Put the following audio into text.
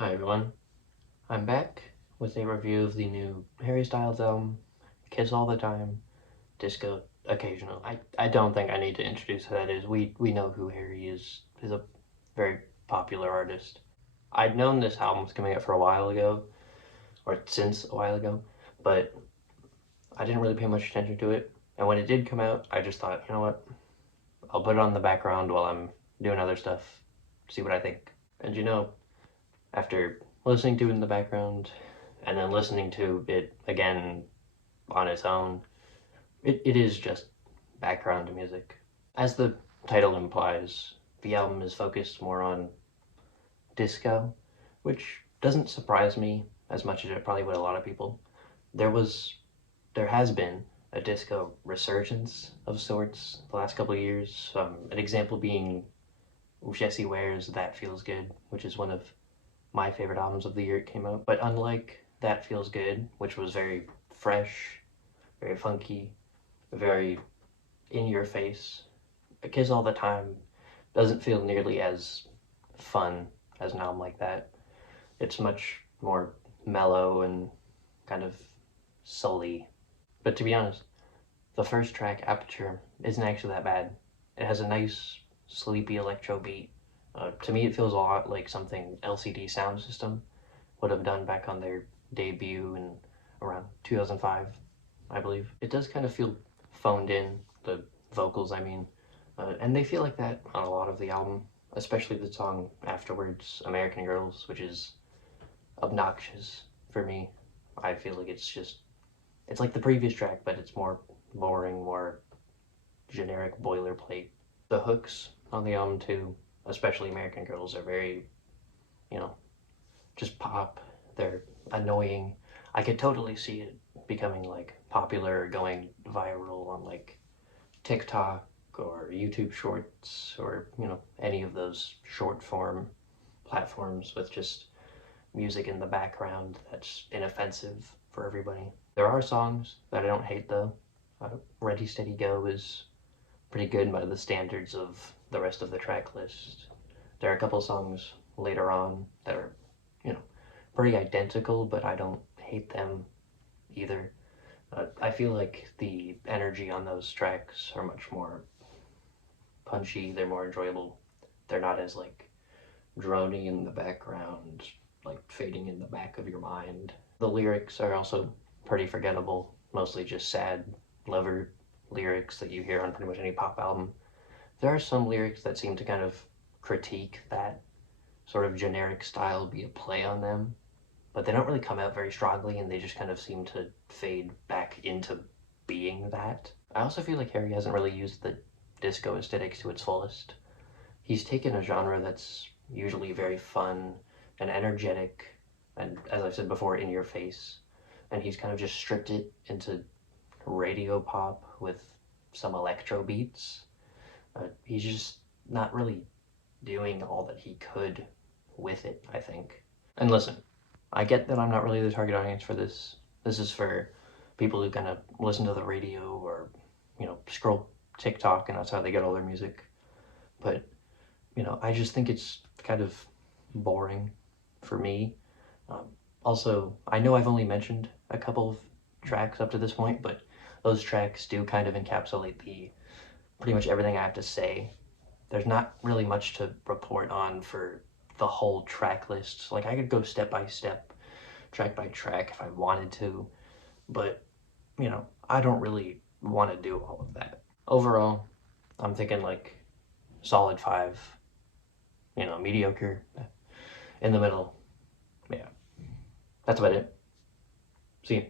Hi everyone, I'm back with a review of the new Harry Styles album, Kiss All the Time, Disco Occasional. I don't think I need to introduce who that is. We know who Harry is. He's a very popular artist. I'd known this album was coming out for a while ago, or since a while ago, but I didn't really pay much attention to it. And when it did come out, I just thought, you know what, I'll put it on the background while I'm doing other stuff, see what I think. And after listening to it in the background and then listening to it again on its own, it is just background music. As the title implies, the album is focused more on disco, which doesn't surprise me as much as it probably would a lot of people. There was, there has been a disco resurgence of sorts the last couple of years. An example being Jessie Ware's That Feels Good, which is one of my favorite albums of the year it came out. But unlike That Feels Good, which was very fresh, very funky, very in your face, A Kiss All the Time doesn't feel nearly as fun as an album like that. It's much more mellow and kind of sully. But to be honest, the first track, Aperture, isn't actually that bad. It has a nice, sleepy electro beat. To me, it feels a lot like something LCD Sound System would have done back on their debut in around 2005, I believe. It does kind of feel phoned in, the vocals, I mean, and they feel like that on a lot of the album, especially the song afterwards, American Girls, which is obnoxious for me. I feel like it's like the previous track, but it's more boring, more generic boilerplate. The hooks on the album, too, especially American Girls, are very, you know, just pop. They're annoying. I could totally see it becoming like popular, going viral on like TikTok or YouTube Shorts or, any of those short form platforms with just music in the background that's inoffensive for everybody. There are songs that I don't hate though. Ready Steady Go is pretty good by the standards of the rest of the track list. There are a couple songs later on that are, you know, pretty identical, but I don't hate them either. I feel like the energy on those tracks are much more punchy, they're more enjoyable. They're not as like drony in the background, like fading in the back of your mind. The lyrics are also pretty forgettable, mostly just sad lover lyrics that you hear on pretty much any pop album. There are some lyrics that seem to kind of critique that sort of generic style, be a play on them, but they don't really come out very strongly and they just kind of seem to fade back into being that. I also feel like Harry hasn't really used the disco aesthetics to its fullest. He's taken a genre that's usually very fun and energetic and, as I've said before, in your face, and he's kind of just stripped it into radio pop with some electro beats. He's just not really doing all that he could with it, I think. And listen, I get that I'm not really the target audience for this. This is for people who kind of listen to the radio or, scroll TikTok and that's how they get all their music. But, I just think it's kind of boring for me. Also, I know I've only mentioned a couple of tracks up to this point, but those tracks do kind of encapsulate the pretty much everything I have to say. There's not really much to report on for the whole track list. Like, I could go step by step, track by track if I wanted to, but, I don't really want to do all of that. Overall, I'm thinking like solid 5, mediocre, in the middle. Yeah, that's about it. See you.